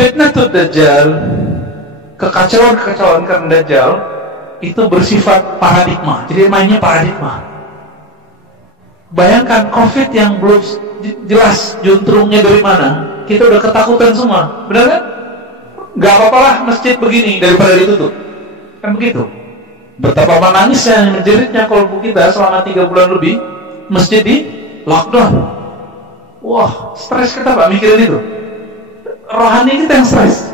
Fitnatul Dajjal, kekacauan karena Dajjal itu bersifat paradigma. Jadi mainnya paradigma. Bayangkan COVID yang belum jelas juntrungnya dari mana, kita udah ketakutan semua, benar kan? Gak apa-apalah masjid begini daripada ditutup, kan begitu. Betapa menangisnya, menjeritnya kolbu kita selama 3 bulan lebih, masjid di lockdown. Wah, stres kita Pak mikirin itu. Rohani kita yang stres.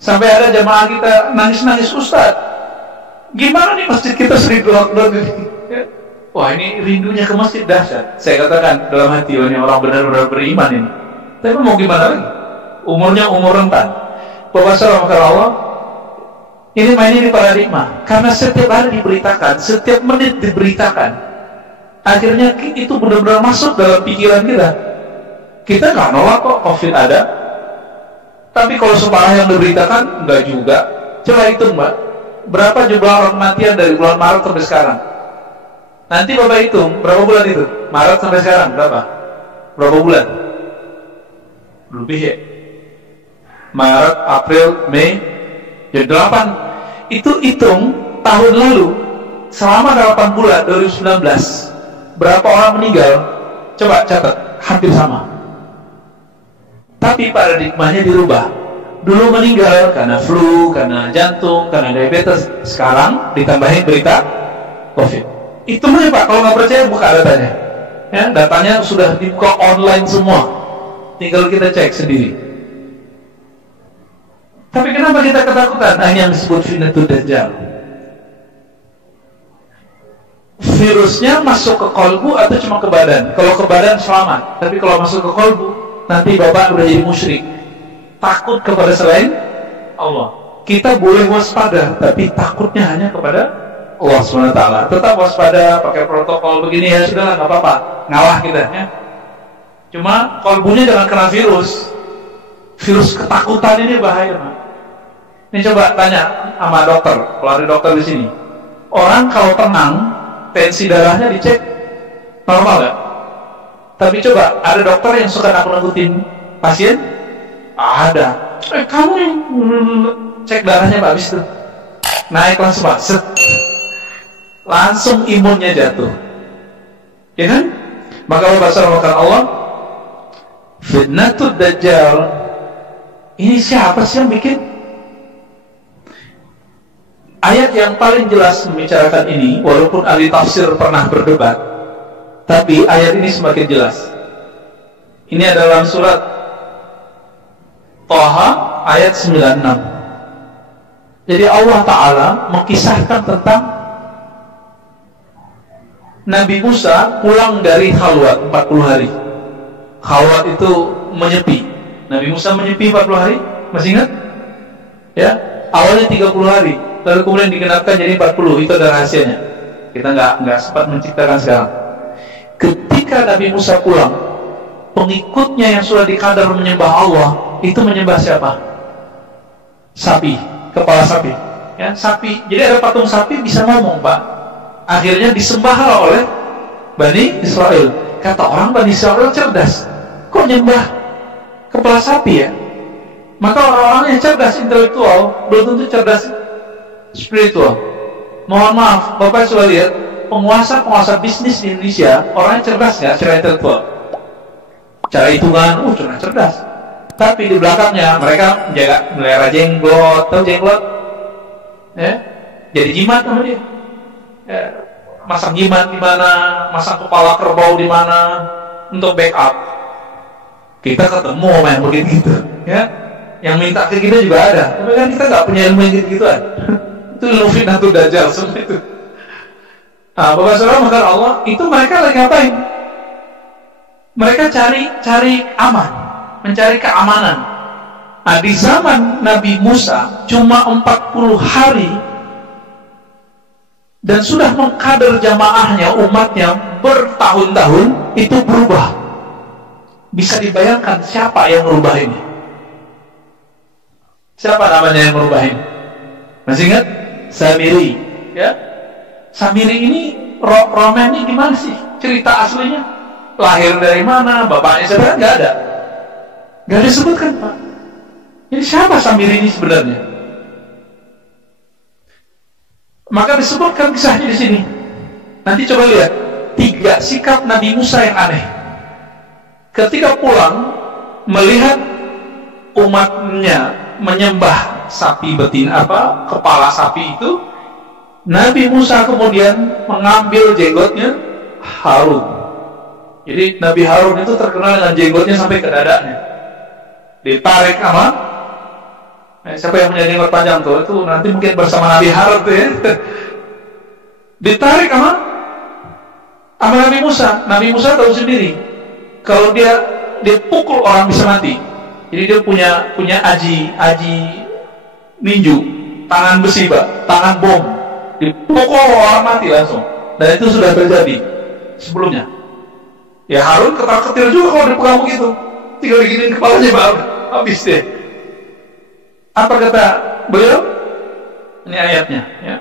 Sampai ada jamaah kita nangis-nangis, Ustaz, gimana nih masjid kita sering lockdown ini? Wah, ini rindunya ke masjid dahsyat. Saya katakan dalam hati, ini orang benar-benar beriman ini. Tapi mau gimana lagi? Umurnya umur rentan. Bapak salam kepada Allah, ini mainnya di paradigma. Karena setiap hari diberitakan, setiap menit diberitakan. Akhirnya itu benar-benar masuk dalam pikiran kita. Kita nggak nolak kok COVID ada. Tapi kalau separah yang diberitakan, enggak juga. Coba hitung Mbak, berapa jumlah orang kematian dari bulan Maret sampai sekarang? Nanti Bapak hitung, berapa bulan itu? Maret sampai sekarang, berapa? Berapa bulan? Lebih ya? Maret, April, Mei, jadi 8. Itu hitung tahun lalu, selama 8 bulan, 2019, berapa orang meninggal? Coba catat, hampir sama. Tapi paradigmanya dirubah. Dulu meninggal karena flu, karena jantung, karena diabetes. Sekarang ditambahin berita COVID. Itu aja Pak, kalau nggak percaya buka datanya. Ya, datanya sudah dibuka online semua. Tinggal kita cek sendiri. Tapi kenapa kita ketakutan? Nah, yang disebut fitnatul Dajjal. Virusnya masuk ke kolbu atau cuma ke badan? Kalau ke badan selamat. Tapi kalau masuk ke kolbu, nanti Bapak udah jadi musyrik. Takut kepada selain Allah. Kita boleh waspada, tapi takutnya hanya kepada Allah SWT. Tetap waspada, pakai protokol begini ya, sudahlah, nggak apa-apa, ngalah kita ya. Cuma kolbunya jangan kena virus. Virus ketakutan ini bahaya Pak. Ini coba tanya sama dokter, kalau ada dokter di sini. Orang kalau tenang, tensi darahnya dicek normal nggak? Tapi coba ada dokter yang suka nakut-nakutin pasien? Ada. Kamu yang cek darahnya Pak, habis itu naik langsung Pak, set. Langsung imunnya jatuh, ya kan? Maka Bapak Allah, fitnatul Dajjal ini siapa sih yang bikin? Ayat yang paling jelas membicarakan ini, walaupun ahli tafsir pernah berdebat, tapi ayat ini semakin jelas. Ini adalah surat Thaha ayat 96. Jadi Allah Ta'ala mengkisahkan tentang Nabi Musa pulang dari Khalwat 40 hari. Khalwat itu menyepi. Nabi Musa menyepi 40 hari. Masih ingat? Ya, awalnya 30 hari, lalu kemudian digenapkan jadi 40. Itu adalah rahasianya. Kita nggak sempat menciptakan sekarang. Ketika Nabi Musa pulang, pengikutnya yang sudah dikadar menyembah Allah, itu menyembah siapa? Sapi, kepala sapi. Ya, sapi. Jadi ada patung sapi bisa ngomong, Pak. Akhirnya disembahlah oleh Bani Israel. Kata orang Bani Israel cerdas. Kok nyembah kepala sapi ya? Maka orang-orang yang cerdas intelektual belum tentu cerdas spiritual. Mohon maaf, Bapak sudah lihat penguasa bisnis di Indonesia, orangnya cerdas nggak secara intelektual? Cara hitungan, cerdas. Tapi di belakangnya mereka menjaga melihara jenglot, tahu jenglot? Ya, jadi jimat sama dia. Ya, masang jimat di mana, masang kepala kerbau di mana untuk backup. Kita ketemu sama yang begitu, ya. Yang minta ke kita juga ada, tapi kan kita nggak punya ilmu yang gitu-gituan. Itu ilmu fitnatul Dajjal semua itu. Nah, Bapak Saudara, maka Allah itu mereka lagi ngapain? Mereka cari aman, mencari keamanan. Nah, di zaman Nabi Musa cuma 40 hari dan sudah mengkader jamaahnya, umatnya bertahun-tahun, itu berubah. Bisa dibayangkan siapa yang merubah ini? Siapa namanya yang merubah ini? Masih ingat? Samiri, ya? Samiri ini romannya gimana sih? Cerita aslinya? Lahir dari mana? Bapaknya siapa? Nggak ada. Nggak disebutkan, Pak. Jadi siapa Samiri ini sebenarnya? Maka disebutkan kisahnya di sini. Nanti coba lihat 3 sikap Nabi Musa yang aneh. Ketika pulang melihat umatnya menyembah sapi betina kepala sapi itu, Nabi Musa kemudian mengambil jenggotnya Harun. Jadi Nabi Harun itu terkenal dengan jenggotnya sampai ke dadanya. Ditarik sama siapa yang punya jenggot panjang tuh? Itu nanti mungkin bersama Nabi Harun tuh ya. Ditarik sama Nabi Musa. Nabi Musa tahu sendiri kalau dia pukul orang bisa mati. Jadi dia punya aji ninju, tangan besi, tangan bom. Dipukul orang mati langsung. Dan itu sudah terjadi sebelumnya. Ya Harun ketar-ketir juga kalau dipegang begitu. Tinggal diginiin kepalanya habis deh. Apa kata beliau? Ini ayatnya ya.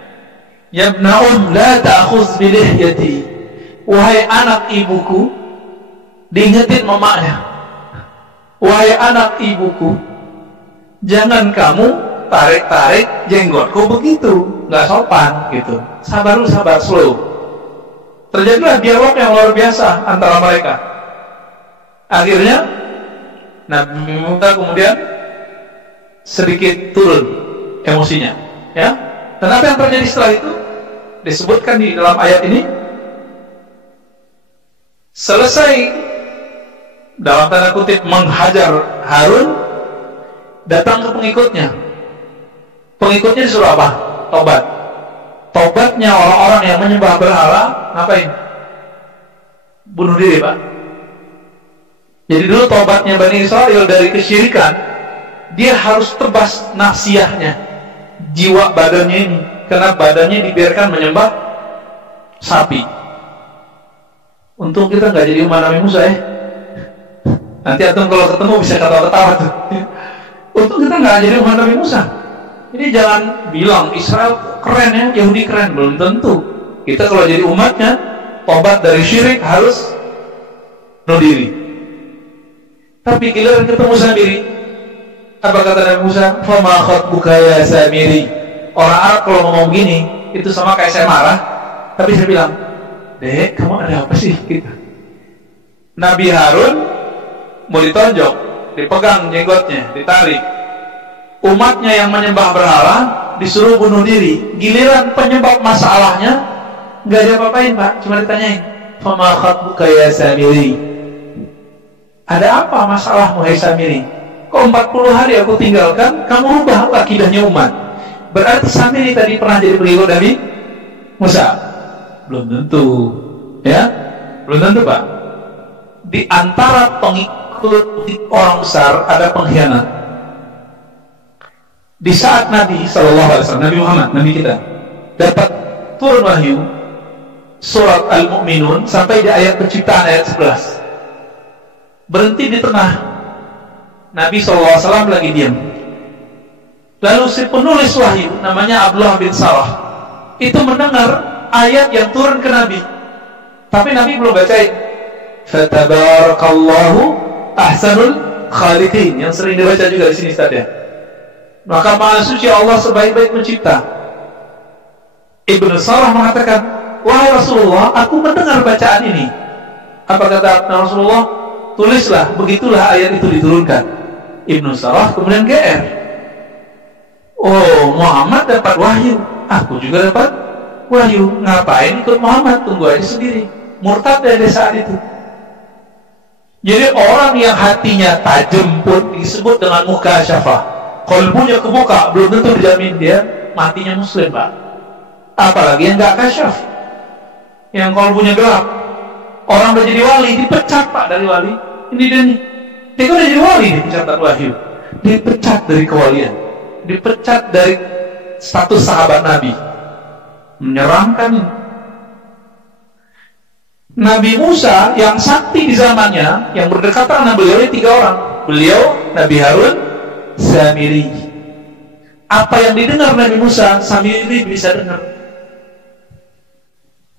Ya ibna la ta'khuz bi lihyati. Wahai anak ibuku, diingetin mamanya. Wahai anak ibuku, jangan kamu tarik-tarik jenggotku begitu, nggak sopan gitu. Sabar, slow. Terjadilah dialog yang luar biasa antara mereka. Akhirnya Nabi Musa kemudian sedikit turun emosinya, ya. Dan apa yang terjadi setelah itu disebutkan di dalam ayat ini. Selesai dalam tanda kutip menghajar Harun, datang ke pengikutnya. Pengikutnya disuruh apa? Tobat. Tobatnya orang-orang yang menyembah berhala, ngapain? Bunuh diri, Pak. Jadi dulu tobatnya Bani Israel dari kesyirikan, dia harus tebas nafsiyahnya, jiwa badannya ini, karena badannya dibiarkan menyembah sapi. Untung kita nggak jadi umat Nabi Musa ya. Nanti antum kalau ketemu bisa ketawa-ketawa tuh. Untung kita nggak jadi umat Nabi Musa. Jadi jangan bilang Israel keren ya, Yahudi keren, belum tentu. Kita kalau jadi umatnya, tobat dari syirik harus bunuh diri. Tapi giliran ketemu Samiri, apa kata Nabi Musa? Fama khatbuka ya Samiri. Orang Arab kalau ngomong gini, itu sama kayak saya marah. Tapi saya bilang, Dek, kamu ada apa sih? Gitu. Nabi Harun mau ditonjok, dipegang jenggotnya, ditarik. Umatnya yang menyembah berhala disuruh bunuh diri. Giliran penyebab masalahnya nggak ada apa-apain, Pak, cuma ditanyain, "Fama khatbuka ya Samiri?" Ada apa masalahmu, hai Samiri? Kok 40 hari aku tinggalkan, kamu rubah akidahnya umat. Berarti Samiri tadi pernah jadi pengikut Nabi Musa? Belum tentu, ya, belum tentu, Pak. Di antara pengikut orang besar ada pengkhianat. Di saat Nabi SAW, Nabi Muhammad, Nabi kita, dapat turun wahyu surat Al-Mu'minun sampai di ayat penciptaan ayat 11. Berhenti di tengah. Nabi SAW lagi diam. Lalu si penulis wahyu namanya Abdullah bin Salah itu mendengar ayat yang turun ke Nabi, tapi Nabi belum bacain. Fatabarakallahu ahsanul khaliqin, yang sering dibaca juga di sini Ustaz ya. Maka Maha Suci Allah sebaik-baik mencipta. Ibnu Salah mengatakan, wahai Rasulullah, aku mendengar bacaan ini. Apa kata Rasulullah? Tulislah, begitulah ayat itu diturunkan. Ibnu Salah kemudian GR. Oh, Muhammad dapat wahyu, aku juga dapat wahyu. Ngapain ikut Muhammad? Tunggu aja sendiri. Murtad dari saat itu. Jadi orang yang hatinya tajam pun disebut dengan mukasyafah. Qalbunya kebuka, belum tentu dijamin dia matinya muslim, Pak. Apalagi yang gak kasyaf, yang qalbunya gelap. Orang udah jadi wali, dipecat, Pak, dari wali. Ini dia udah jadi wali, dipecat dari wahyu, dipecat dari kewalian, dipecat dari status sahabat Nabi. Menyeramkan ini. Nabi Musa yang sakti di zamannya, yang berdekatan dengan beliau, 3 orang. Beliau, Nabi Harun, Samiri. Apa yang didengar Nabi Musa, Samiri bisa dengar.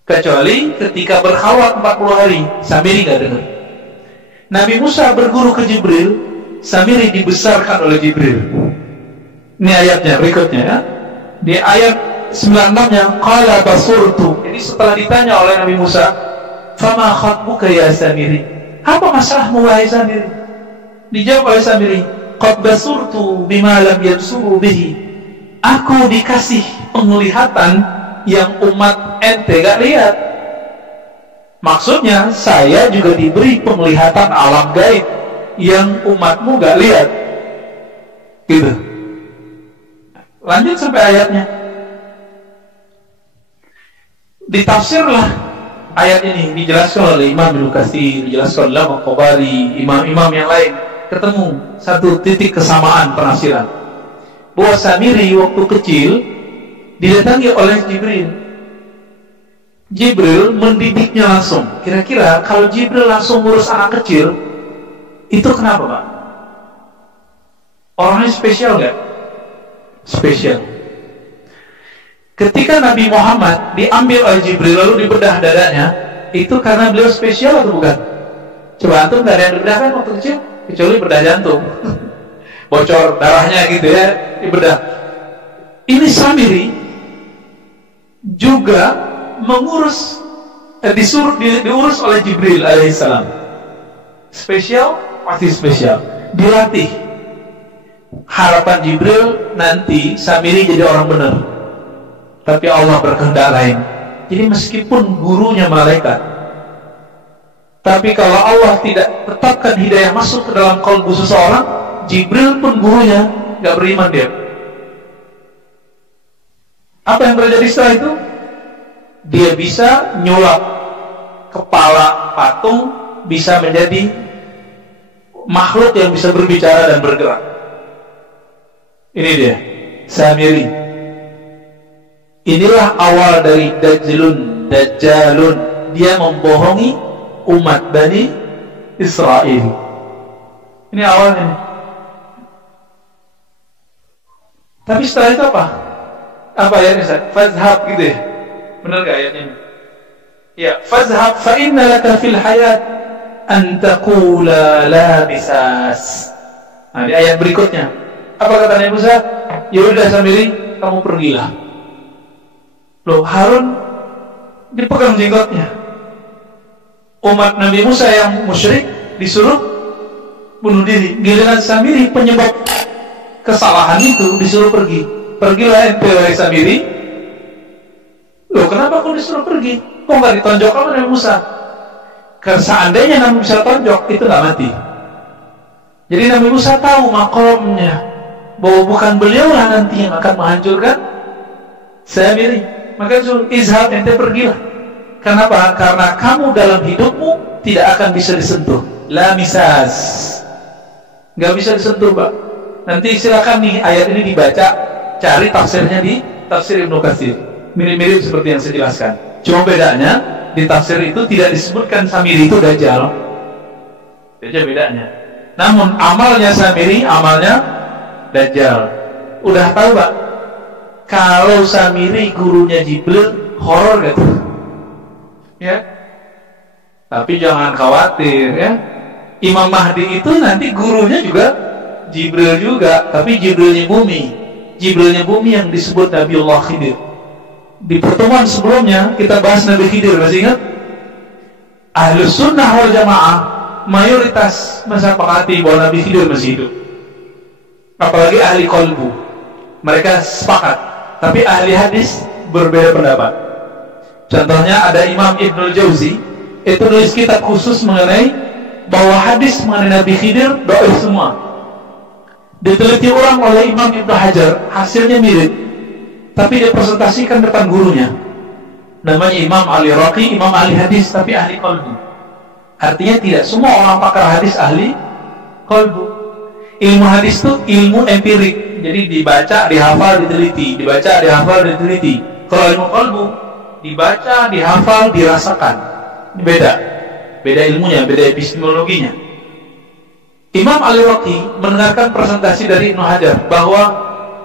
Kecuali ketika berkhawat 40 hari, Samiri gak dengar. Nabi Musa berguru ke Jibril, Samiri dibesarkan oleh Jibril. Ini ayatnya berikutnya ya. Di ayat 96-nya qala basurtu. Jadi setelah ditanya oleh Nabi Musa, fama khatbuka ya Samiri? Apa masalahmu wahai Samiri? Dijawab oleh Samiri, qad basurtu bima lam yabsuru bihi. Aku dikasih penglihatan yang umat ente gak lihat. Maksudnya saya juga diberi penglihatan alam gaib yang umatmu gak lihat. Gitu. Lanjut sampai ayatnya. Ditafsirlah ayat ini, dijelaskan oleh Imam Ibnu Katsir, dijelaskan oleh Imam Tabari, imam-imam yang lain. Ketemu satu titik kesamaan penafsiran. Bahwa Samiri waktu kecil didatangi oleh Jibril. Jibril mendidiknya langsung. Kira-kira kalau Jibril langsung ngurus anak kecil, itu kenapa, Pak? Orangnya spesial nggak? Spesial. Ketika Nabi Muhammad diambil oleh Jibril lalu dibedah dadanya, itu karena beliau spesial atau bukan? Coba antum nggak ada yang dibedah kan waktu kecil, kecuali bedah jantung, bocor darahnya gitu ya, dibedah. Ini Samiri juga mengurus, diurus oleh Jibril alaihissalam. Spesial, pasti spesial. Dilatih. Harapan Jibril nanti Samiri jadi orang benar. Tapi Allah berkehendak lain. Jadi meskipun gurunya malaikat, tapi kalau Allah tidak tetapkan hidayah masuk ke dalam qalbu seseorang, Jibril pun gurunya gak beriman dia. Apa yang terjadi setelah itu? Dia bisa nyulap kepala patung, bisa menjadi makhluk yang bisa berbicara dan bergerak. Ini dia, Samiri. Inilah awal dari Dajjalun. Dia membohongi umat Bani Israel. Ini awalnya. Tapi setelah itu apa? Apa ayatnya, Ustaz? Fazhab gitu ya? Benar gak ayatnya? Ya, fazhab fa inna laka fil hayat an taqula la misas. Nah, di ayat berikutnya apa kata Nabi Musa? Ya udah Samiri, kamu pergilah. Loh, Harun dipegang jenggotnya. Umat Nabi Musa yang musyrik disuruh bunuh diri. Giliran Samiri penyebab kesalahan itu disuruh pergi. Pergilah ente wahai Samiri. Loh, kenapa kau disuruh pergi? Kok nggak ditonjok sama Nabi Musa? Karena seandainya Nabi Musa tonjok, itu nggak mati. Jadi Nabi Musa tahu makomnya, bahwa bukan beliaulah nanti yang akan menghancurkan Samiri. Maka suruh izhab, ente pergilah. Kenapa? Karena kamu dalam hidupmu tidak akan bisa disentuh. La misas, nggak bisa disentuh, Pak. Nanti silakan nih ayat ini dibaca, cari tafsirnya di tafsir Ibnu Katsir. Mirip-mirip seperti yang saya jelaskan. Cuma bedanya di tafsir itu tidak disebutkan Samiri itu Dajjal. Itu bedanya. Namun amalnya Samiri, amalnya Dajjal. Udah tahu, Pak? Kalau Samiri gurunya Jibril, horor gitu. Ya. Tapi jangan khawatir ya. Imam Mahdi itu nanti gurunya juga Jibril juga, tapi Jibrilnya bumi. Jibrilnya bumi yang disebut Nabiullah Khidir. Di pertemuan sebelumnya kita bahas Nabi Khidir, masih ingat? Ahlus Sunnah wal Jamaah mayoritas mensepakati bahwa Nabi Khidir masih hidup. Apalagi ahli qalbu, mereka sepakat. Tapi ahli hadis berbeda pendapat. Contohnya ada Imam Ibnul Jauzi, itu nulis kitab khusus mengenai bahwa hadis mengenai Nabi Khidir dhaif semua. Diteliti ulang oleh Imam Ibnu Hajar, hasilnya mirip, tapi dia presentasikan depan gurunya. Namanya Imam Ali Raqi, Imam ahli hadis, tapi ahli qalbu. Artinya tidak semua orang pakar hadis ahli qalbu. Ilmu hadis itu ilmu empirik. Jadi dibaca, dihafal, diteliti, dibaca, dihafal, diteliti. Kalau ilmu qalbu dibaca, dihafal, dirasakan. Ini beda ilmunya, beda epistemologinya. Imam Al-Raqi mendengarkan presentasi dari Ibnu Hajar bahwa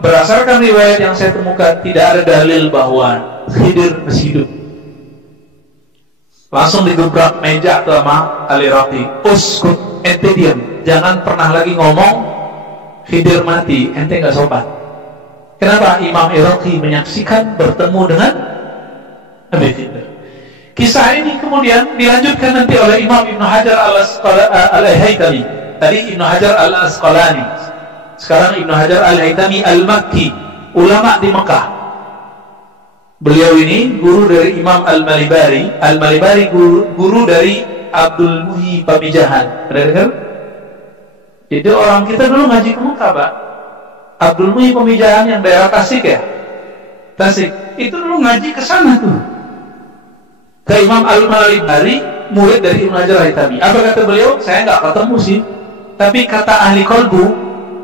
berdasarkan riwayat yang saya temukan tidak ada dalil bahwa Khidir masih hidup. Langsung digebrak meja sama Al-Raqi. Uskut, ente diam, jangan pernah lagi ngomong Khidir mati, ente nggak sopan. Kenapa Imam Iraqi menyaksikan bertemu dengan Nabi Khidir? Kisah ini kemudian dilanjutkan nanti oleh Imam Ibnu Hajar Al-Haytami. Tadi Ibnu Hajar Al-Asqalani, sekarang Ibnu Hajar Al-Haytami Al-Makki, ulama di Mekah. Beliau ini guru dari Imam Al-Malibari. Al-Malibari guru dari Abdul Muhyi Pamijahan. Pernah dengar? Jadi orang kita dulu ngaji ke Mekah, Pak. Abdul Muhyi Pamijahan yang daerah Tasik ya. Tasik. Itu dulu ngaji ke sana tuh. Ke Imam Al-Malibari, murid dari Ibnu Hajar Al-Haytami. Apa kata beliau? Saya nggak ketemu sih. Tapi kata ahli qalbu,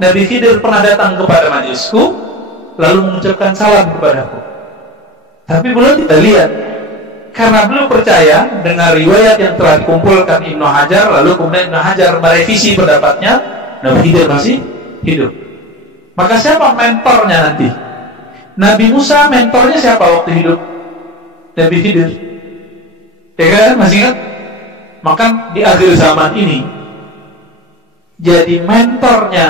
Nabi Khidir pernah datang kepada majelisku, lalu mengucapkan salam kepadaku. Tapi beliau tidak lihat, karena beliau percaya dengan riwayat yang telah dikumpulkan Ibnu Hajar, lalu kemudian Ibnu Hajar merevisi pendapatnya, Nabi Khidir masih hidup. Maka siapa mentornya nanti? Nabi Musa mentornya siapa waktu hidup? Nabi Khidir. Ya kan, masih ingat? Maka di akhir zaman ini, jadi mentornya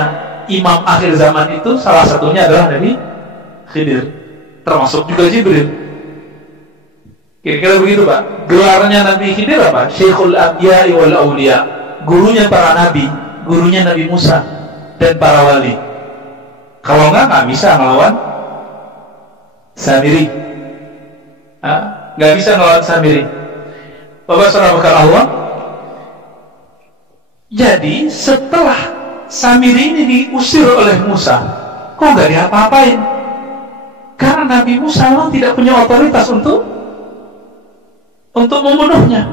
imam akhir zaman itu salah satunya adalah Nabi Khidir, termasuk juga Jibril. Kira-kira begitu, Pak. Gelarnya Nabi Khidir apa? Syekhul Anbiya'i wal Auliya, gurunya para nabi, gurunya Nabi Musa dan para wali. Kalau nggak bisa melawan Samiri, nggak bisa melawan Samiri. Bapak saudara Allah. Jadi setelah Samiri ini diusir oleh Musa, kok nggak diapa-apain? Karena Nabi Musa memang tidak punya otoritas untuk membunuhnya.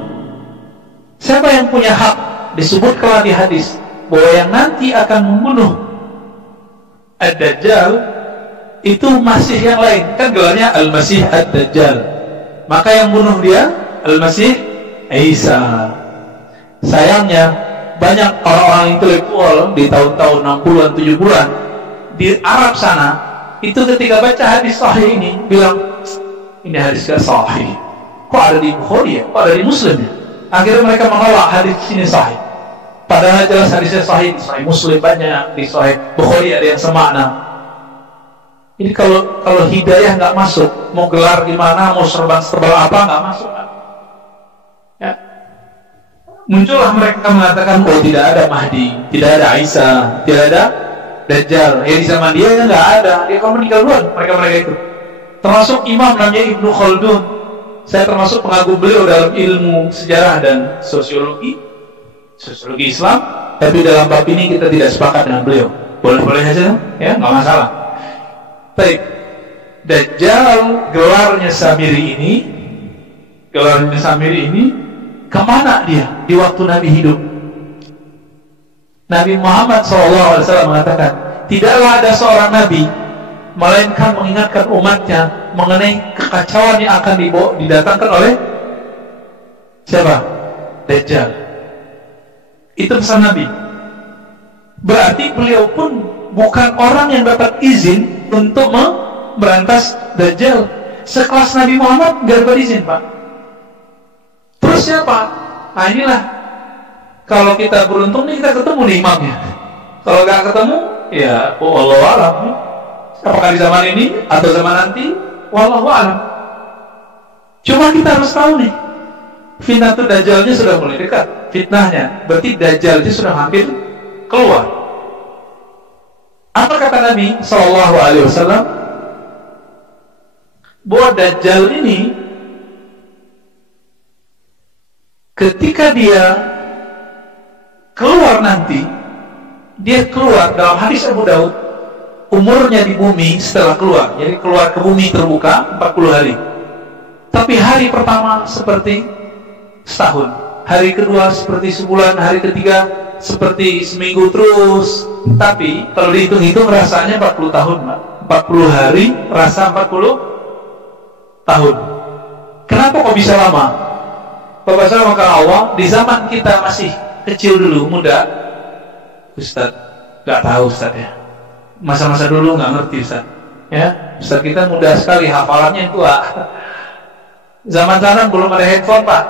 Siapa yang punya hak? Disebutkan di hadis bahwa yang nanti akan membunuh Ad-Dajjal itu masih yang lain. Kan gelarnya Al-Masih Ad-Dajjal. Maka yang bunuh dia Al-Masih Isa. Sayangnya banyak orang-orang intelektual di tahun-tahun 60-an, 70-an di Arab sana itu ketika baca hadis sahih ini bilang, ini hadis gak sahih. Kok ada di Bukhari ya? Kok ada di Muslim ya? Akhirnya mereka menolak hadis ini sahih. Padahal jelas hadisnya sahih, di Sahih Muslim banyak, di Sahih Bukhari ada yang semakna. Ini kalau hidayah nggak masuk, mau gelar gimana, mau serban setebal apa nggak masuk. Ya. Muncullah mereka mengatakan, oh tidak ada Mahdi, tidak ada Isa, tidak ada Dajjal. Ya di zaman dia nggak ada, dia kalau meninggal duluan mereka itu. Termasuk imam namanya Ibnu Khaldun. Saya termasuk pengagum beliau dalam ilmu sejarah dan sosiologi Islam, tapi dalam bab ini kita tidak sepakat dengan beliau. Boleh-boleh aja, ya nggak masalah. Baik, Dajjal gelarnya Samiri ini, kemana dia di waktu Nabi hidup? Nabi Muhammad SAW mengatakan, tidaklah ada seorang Nabi melainkan mengingatkan umatnya mengenai kekacauan yang akan didatangkan oleh siapa? Dajjal. Itu pesan Nabi. Berarti beliau pun bukan orang yang dapat izin untuk memberantas Dajjal. Sekelas Nabi Muhammad nggak dapat izin, Pak. Terus siapa? Nah inilah, kalau kita beruntung nih kita ketemu nih imamnya. Kalau nggak ketemu, ya wallahu a'lam. Apakah di zaman ini atau zaman nanti, wallahu a'lam. Cuma kita harus tahu nih, fitnatul Dajjalnya sudah mulai dekat. Fitnahnya, berarti Dajjalnya sudah hampir keluar. Apa kata Nabi SAW? Bahwa Dajjal ini ketika dia keluar nanti, dia keluar dalam hadis Abu Daud, umurnya di bumi setelah keluar, jadi keluar ke bumi terbuka 40 hari. Tapi hari pertama seperti setahun, hari kedua seperti sebulan, hari ketiga seperti seminggu terus. Tapi kalau dihitung-hitung rasanya 40 tahun, Pak. 40 hari rasa 40 tahun. Kenapa kok bisa lama? Bapak saya maka Allah, di zaman kita masih kecil dulu, muda, Ustaz, gak tahu Ustaz ya. Masa-masa dulu gak ngerti Ustaz. Ya, Ustaz kita muda sekali, hafalannya itu zaman sekarang belum ada handphone, Pak.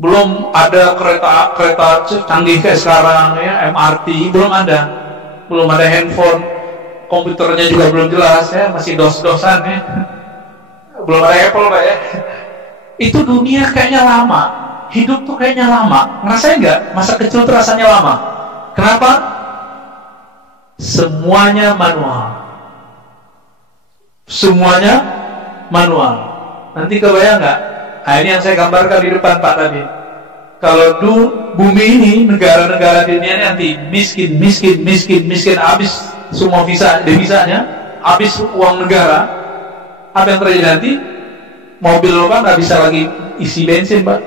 Belum ada kereta canggih kayak sekarang ya, MRT belum ada handphone. komputernya juga belum jelas ya, masih dos-dosan ya. Belum ada Apple Pak ya. Itu dunia kayaknya lama, hidup tuh kayaknya lama. Ngerasain nggak? Masa kecil tuh rasanya lama. Kenapa? Semuanya manual. Semuanya manual. Nanti kebayang nggak? Nah, ini yang saya gambarkan di depan Pak tadi. Kalau bumi ini, negara-negara dunia nanti miskin, habis semua devisanya, habis uang negara. Apa yang terjadi nanti? Mobil Pak nggak bisa lagi isi bensin Pak.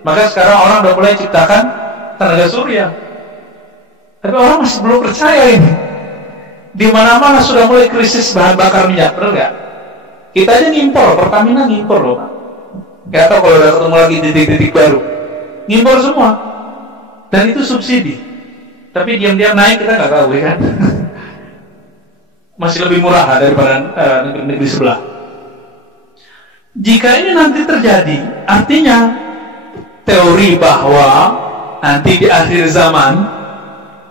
Maka sekarang orang udah mulai ciptakan tenaga surya. Tapi orang masih belum percaya ini. Di mana-mana sudah mulai krisis bahan bakar minyak, benar nggak? Kita aja ngimpor, Pertamina ngimpor loh Pak. Nggak tahu kalau udah ketemu lagi titik-titik baru. Ngimpor semua, dan itu subsidi. Tapi diam-diam naik kita nggak tahu ya kan. Masih lebih murah daripada negeri sebelah. Jika ini nanti terjadi, artinya teori bahwa nanti di akhir zaman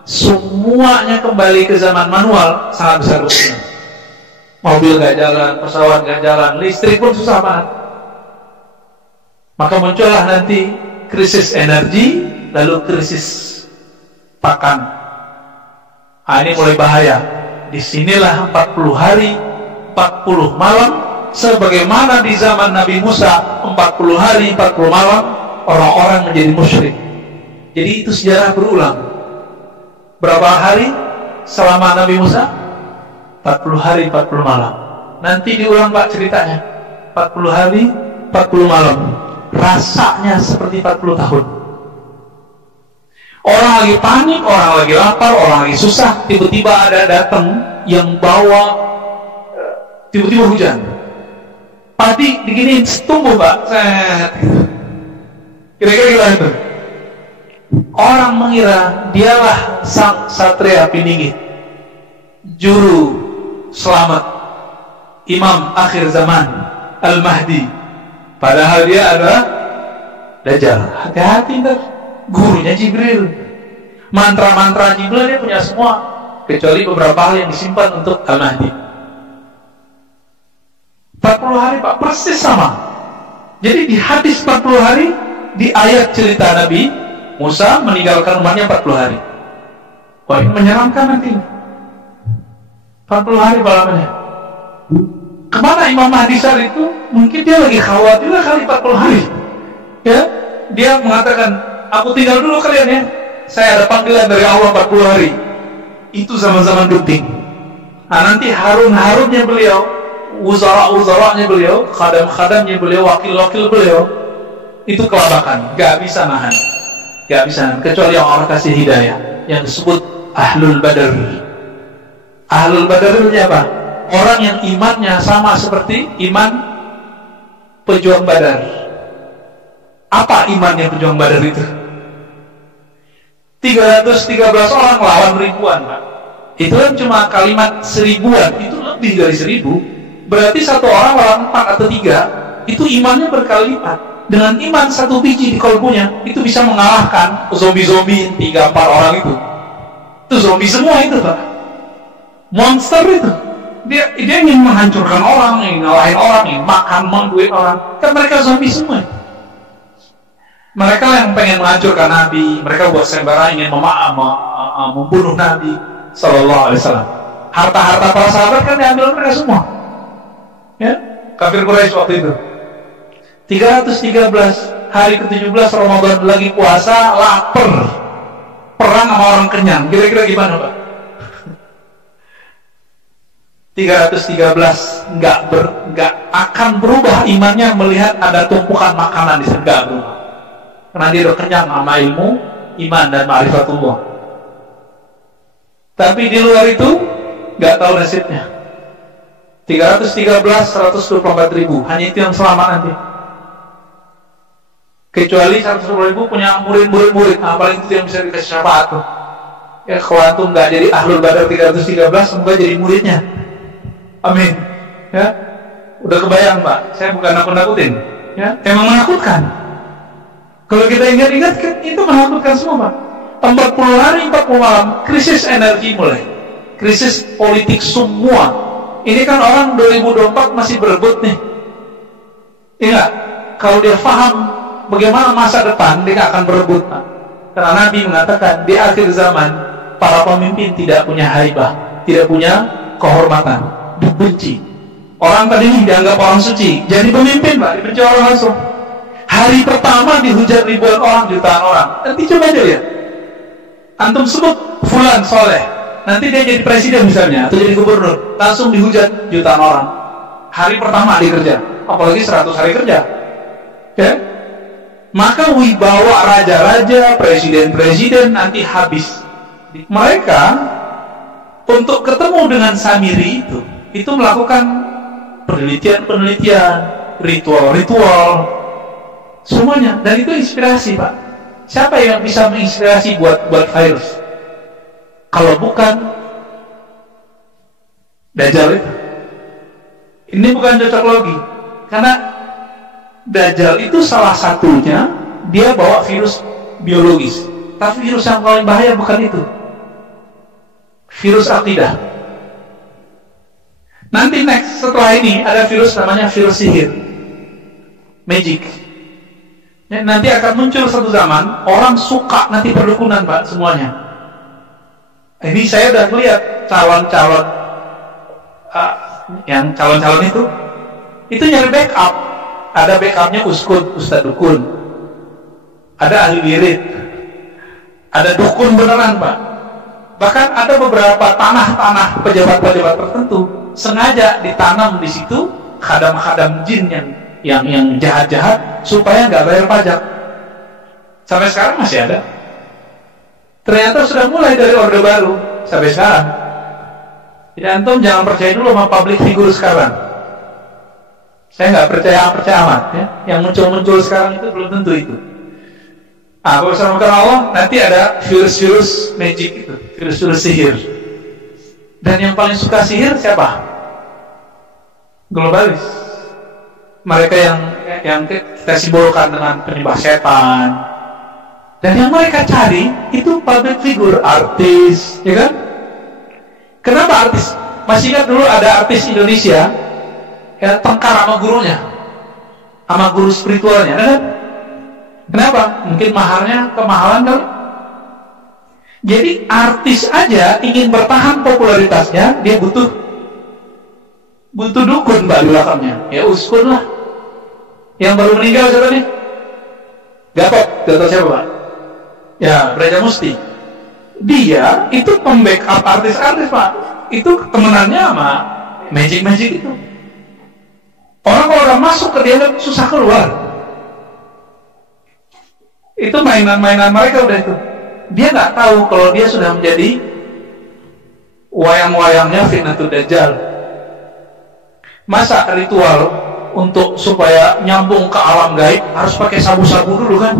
semuanya kembali ke zaman manual sangat besar kemungkinan. Mobil nggak jalan, pesawat nggak jalan, listrik pun susah banget. Maka muncullah nanti krisis energi, lalu krisis pakan. Nah, ini mulai bahaya. Disinilah 40 hari, 40 malam, sebagaimana di zaman Nabi Musa 40 hari, 40 malam, orang-orang menjadi musyrik. Jadi itu sejarah berulang. Berapa hari selama Nabi Musa? 40 hari, 40 malam. Nanti diulang Pak ceritanya. 40 hari, 40 malam. Rasanya seperti 40 tahun. Orang lagi panik, orang lagi lapar, orang lagi susah, tiba-tiba ada datang yang bawa tiba-tiba hujan. Padi diginiin, tumbuh Pak. Kira-kira gimana itu? Orang mengira dialah sang satria piningit, juru selamat, imam akhir zaman, Al-Mahdi. Padahal dia adalah Dajjal. Hati-hati ntar. Gurunya Jibril. Mantra-mantra Jibril dia punya semua, kecuali beberapa hal yang disimpan untuk Al-Mahdi. 40 hari Pak, persis sama. Jadi di hadis 40 hari, di ayat cerita Nabi Musa meninggalkan rumahnya 40 hari. Wah, ini menyeramkan nanti. 40 hari malamnya. Kemana Imam Mahdi saat itu? Mungkin dia lagi khawatir kali 40 hari. Ya, dia mengatakan, aku tinggal dulu kalian ya. Saya ada panggilan dari Allah 40 hari. Itu zaman-zaman genting. Nah, nanti harun-harunnya beliau, uzara-uzaranya beliau, khadam-khadamnya beliau, wakil-wakil beliau, itu kelabakan, gak bisa nahan. Gak bisa nahan, kecuali yang Allah kasih hidayah, yang disebut Ahlul Badar. Ahlul Badar itu apa? Orang yang imannya sama seperti iman pejuang Badar. Apa imannya pejuang Badar itu? 313 orang lawan ribuan Pak. Itu kan cuma kalimat 1000-an, itu lebih dari 1000. Berarti satu orang lawan 4 atau 3, itu imannya berkali lipat. Dengan iman satu biji di kalbunya, itu bisa mengalahkan zombie-zombie 3-4 orang itu. Itu zombie semua itu Pak. Monster itu. Dia ingin menghancurkan orang, ingin ngalahin orang, ingin makan, menduit orang. Kan mereka zombie semua. Mereka yang pengen menghancurkan Nabi, mereka buat sayembara ingin membunuh Nabi Sallallahu Alaihi Wasallam. Harta-harta para sahabat kan diambil mereka semua. Ya, kafir Quraisy waktu itu. 313 hari ke-17 Ramadan lagi puasa, lapar, perang sama orang kenyang. Kira-kira gimana Pak? 313 nggak akan berubah imannya melihat ada tumpukan makanan di sana, nggak berubah. Karena dia udah kenyang sama ilmu, iman dan ma'rifatullah. Tapi di luar itu nggak tahu nasibnya. 313, 124 ribu, hanya itu yang selamat nanti. Kecuali 120 ribu punya murid-murid, paling itu yang bisa dikasih syafaat tuh. Ya kalau antum nggak jadi Ahlul Badar 313, semoga jadi muridnya. Amin. Ya, udah kebayang Pak. Saya bukan nakut-nakutin. Ya, emang menakutkan. Kalau kita ingat-ingat, itu menakutkan semua Pak. 40 hari, 40 malam, krisis energi mulai. krisis politik semua. Ini kan orang 2024 masih berebut nih. Ingat, kalau dia paham bagaimana masa depan, dia gak akan berebut. Karena Nabi mengatakan di akhir zaman para pemimpin tidak punya haibah, tidak punya kehormatan, dibenci. Orang tadi ini dianggap orang suci, jadi pemimpin Pak, dibenci orang langsung. Hari pertama dihujat ribuan orang, jutaan orang. Nanti coba aja lihat. Antum sebut fulan soleh, nanti dia jadi presiden misalnya atau jadi gubernur, langsung dihujat jutaan orang. Hari pertama dia kerja, apalagi 100 hari kerja. Ya? Maka wibawa raja-raja, presiden-presiden nanti habis. Mereka untuk ketemu dengan Samiri itu melakukan penelitian-penelitian, ritual-ritual, semuanya. Dan itu inspirasi Pak. Siapa yang bisa menginspirasi buat virus? Kalau bukan Dajjal itu. Ini bukan cocok logi, karena Dajjal itu salah satunya dia bawa virus biologis. Tapi virus yang paling bahaya bukan itu. Virus akidah. Nanti next setelah ini ada virus namanya virus sihir, magic. Nanti akan muncul satu zaman orang suka nanti perdukunan Pak semuanya. Ini saya udah lihat calon-calon yang calon-calon itu nyari backup. Ada backupnya uskun, ustadz dukun, ada ahli wirid, ada dukun beneran Pak. Bahkan ada beberapa tanah-tanah pejabat-pejabat tertentu sengaja ditanam di situ khadam-khadam jin yang jahat-jahat supaya nggak bayar pajak. Sampai sekarang masih ada. Ternyata sudah mulai dari Orde Baru sampai sekarang. Jadi antum jangan percaya dulu sama public figure sekarang. Saya nggak percaya amat ya. Yang muncul-muncul sekarang itu belum tentu itu. Kalau bersama Allah nanti ada virus-virus magic itu, virus-virus sihir. Dan yang paling suka sihir siapa? Globalis. Mereka yang kita simbolkan dengan penyembah setan. Dan yang mereka cari itu public figure, artis, ya kan? Kenapa artis? Masih ingat dulu ada artis Indonesia yang tengkar sama gurunya, sama guru spiritualnya, kan? Kenapa? Mungkin maharnya kemahalan kali. Jadi artis aja ingin bertahan popularitasnya, dia butuh dukun Pak di belakangnya. Ya uskun lah. Yang baru meninggal siapa nih? Gatot siapa Pak? Ya Braja Musti. Dia itu pembackup artis-artis Pak. Itu temenannya sama magic itu. Orang kalau udah masuk ke dia susah keluar. Itu mainan-mainan mereka udah itu. Dia nggak tahu kalau dia sudah menjadi wayang-wayangnya Fitnatul Dajjal. Masa ritual untuk supaya nyambung ke alam gaib harus pakai sabu-sabu dulu kan?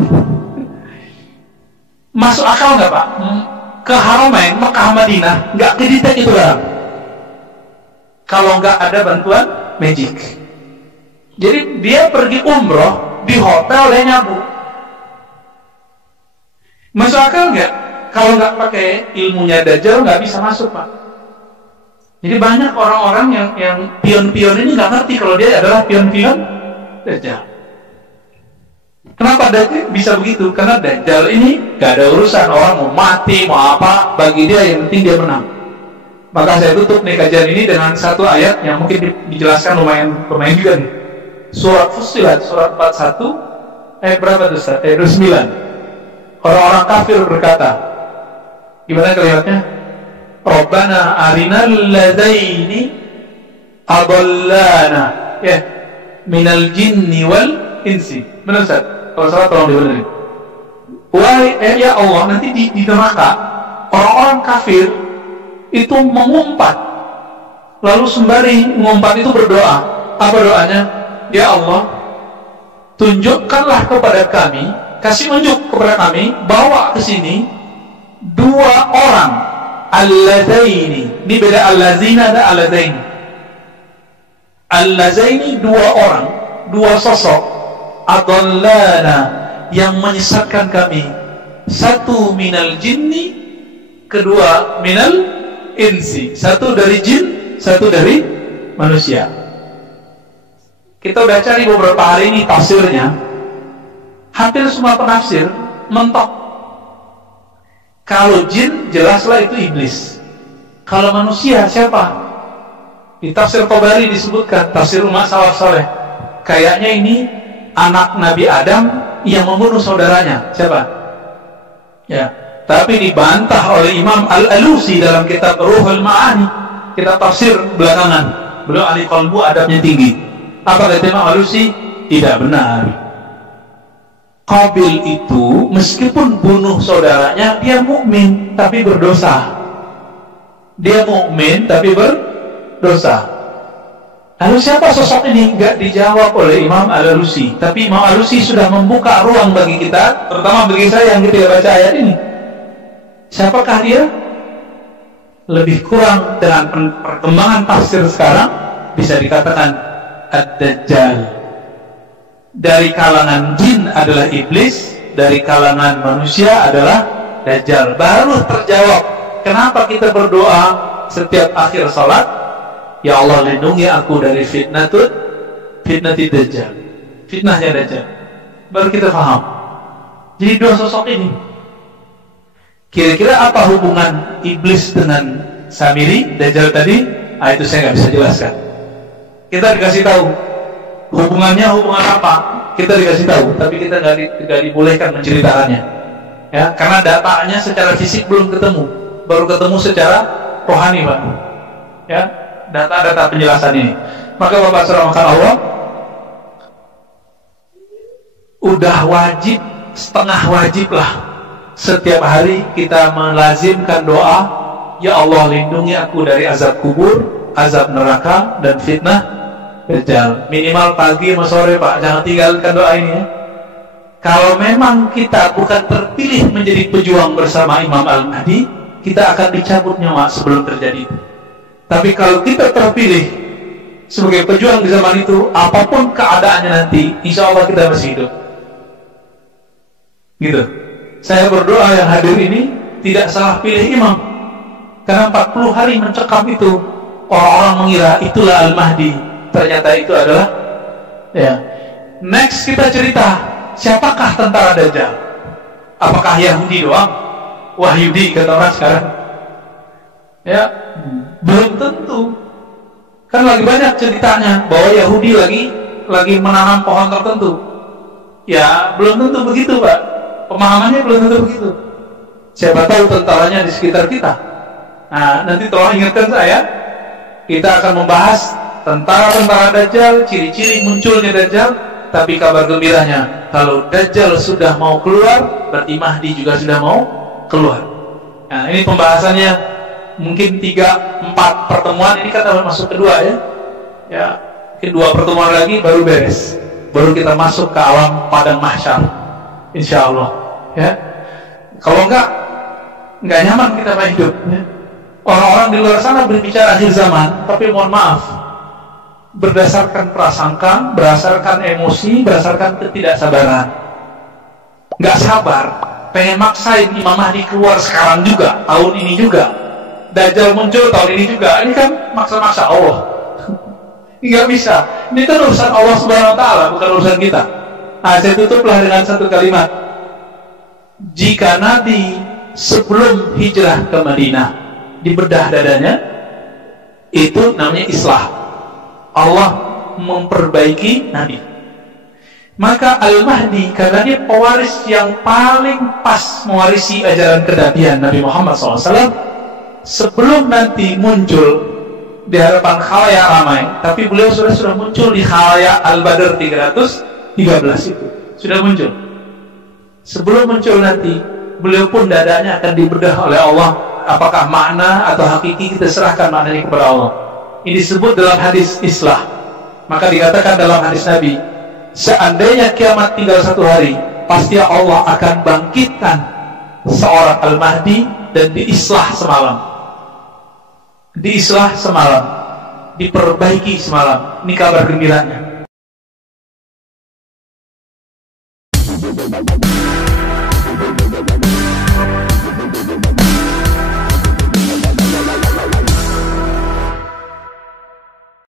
Masuk akal nggak Pak? Ke Haramain, Mekah, Madinah nggak kedetek itu kan? Kalau nggak ada bantuan magic. Jadi dia pergi umroh di hotel dia nyambung. Masuk akal nggak? Kalau nggak pakai ilmunya Dajjal nggak bisa masuk Pak. Jadi banyak orang-orang yang pion-pion ini nggak ngerti kalau dia adalah pion-pion Dajjal. Kenapa Dajjal bisa begitu? Karena Dajjal ini nggak ada urusan orang mau mati mau apa, bagi dia yang penting dia menang. Maka saya tutup nih kajian ini dengan satu ayat yang mungkin dijelaskan lumayan juga nih. Surat Fussilat surat 41 ayat berapa tuh Ustaz? Ayat 9. Orang-orang kafir berkata, gimana kalimatnya? Rabbana arinal ladaini adallana ya minal jinni wal insi. Benar Ustaz? Kalau salah tolong dibenerin. Wahai ya Allah, nanti di neraka orang-orang kafir itu mengumpat, lalu sembari mengumpat itu berdoa. Apa doanya? Ya Allah, tunjukkanlah kepada kami, kasih unjuk kepada kami, bawa ke sini dua orang al-lazaini. Ini beda al-lazina dan al-lazaini. Al-lazaini dua orang, dua sosok adallana yang menyesatkan kami. Satu minal jinni, kedua minal insi. Satu dari jin, satu dari manusia. Kita udah cari beberapa hari ini tafsirnya. Hampir semua penafsir mentok. Kalau jin, jelaslah itu iblis. Kalau manusia, siapa? Di tafsir Tabari disebutkan, tafsir Ummah Salaf Saleh, kayaknya ini anak Nabi Adam yang membunuh saudaranya. Siapa? Ya, tapi dibantah oleh Imam Al-Alusi dalam kitab Ruhul Ma'ani, kitab tafsir belakangan. Beliau ahli qalbu, adabnya tinggi. Apa kata Imam Al-Alusi? Tidak benar. Qabil itu meskipun bunuh saudaranya, dia mukmin tapi berdosa. Dia mukmin tapi berdosa. Lalu siapa sosok ini? Enggak dijawab oleh Imam Al-Alusi. Tapi Imam Al-Alusi sudah membuka ruang bagi kita, terutama bagi saya yang tidak baca ayat ini. Siapakah dia? Lebih kurang dengan perkembangan tafsir sekarang bisa dikatakan Ad-Dajjal. Dari kalangan jin adalah iblis, dari kalangan manusia adalah Dajjal. Baru terjawab kenapa kita berdoa setiap akhir salat, ya Allah lindungi aku dari fitnati Dajjal, fitnahnya Dajjal. Baru kita paham. Jadi dua sosok ini, kira-kira apa hubungan iblis dengan Samiri, Dajjal tadi? Itu saya nggak bisa jelaskan. Kita dikasih tahu hubungan apa, kita dikasih tahu, tapi kita nggak dibolehkan menceritakannya, ya, karena datanya secara fisik belum ketemu, baru ketemu secara rohani, Pak, ya, data-data penjelasan ini. Maka Bapak Saudara Allah, udah wajib, setengah wajib lah, setiap hari kita melazimkan doa, ya Allah lindungi aku dari azab kubur, azab neraka, dan fitnah Dajjal. Minimal pagi sama sore, Pak, jangan tinggalkan doa ini, ya. Kalau memang kita bukan terpilih menjadi pejuang bersama Imam Al-Mahdi, kita akan dicabut nyawa sebelum terjadi itu. Tapi kalau kita terpilih sebagai pejuang di zaman itu, apapun keadaannya nanti, insya Allah kita masih hidup. Gitu. Saya berdoa yang hadir ini tidak salah pilih imam, karena 40 hari mencekam itu, orang-orang mengira itulah Al-Mahdi. Ternyata itu adalah, ya. Next kita cerita, siapakah tentara Dajjal? Apakah Yahudi doang? Wahyudi kata orang sekarang. Ya, belum tentu. Kan lagi banyak ceritanya bahwa Yahudi lagi menanam pohon tertentu. Ya, belum tentu begitu, Pak. Pemahamannya belum tentu begitu. Siapa tahu tentaranya di sekitar kita. Nah, nanti tolong ingatkan saya. Kita akan membahas tentara-tentara Dajjal, ciri-ciri munculnya Dajjal. Tapi kabar gembiranya, kalau Dajjal sudah mau keluar, berarti Mahdi juga sudah mau keluar. Nah, ini pembahasannya mungkin 3-4 pertemuan. Ini kan masuk kedua, ya. Ya, mungkin 2 pertemuan lagi baru beres. Baru kita masuk ke alam padang mahsyar, insya Allah, ya. Kalau enggak nyaman kita hidup, ya. Orang-orang di luar sana berbicara akhir zaman, tapi mohon maaf, berdasarkan prasangka, berdasarkan emosi, berdasarkan ketidaksabaran. Nggak sabar, pengen maksain Imam Mahdi keluar sekarang juga, tahun ini juga. Dajjal muncul tahun ini juga. Ini kan maksa-maksa Allah. Ini nggak bisa. Ini kan urusan Allah Subhanahu Wa Taala, bukan urusan kita. Nah, saya tutuplah dengan satu kalimat. Jika Nabi sebelum hijrah ke Madinah dibedah dadanya, itu namanya islah. Allah memperbaiki Nabi. Maka Al-Mahdi, karena dia pewaris yang paling pas mewarisi ajaran kenabian Nabi Muhammad SAW, sebelum nanti muncul di hadapan khalayak ramai, tapi beliau sudah muncul di khalayak Al-Badr 313 itu. Sudah muncul. Sebelum muncul nanti, beliau pun dadanya akan dibedah oleh Allah. Apakah makna atau hakiki, kita serahkan maknanya kepada Allah. Ini disebut dalam hadis islah. Maka dikatakan dalam hadis Nabi, seandainya kiamat tinggal 1 hari, pasti Allah akan bangkitkan seorang Al-Mahdi dan diislah semalam. Diislah semalam, diperbaiki semalam. Ini kabar gembiranya.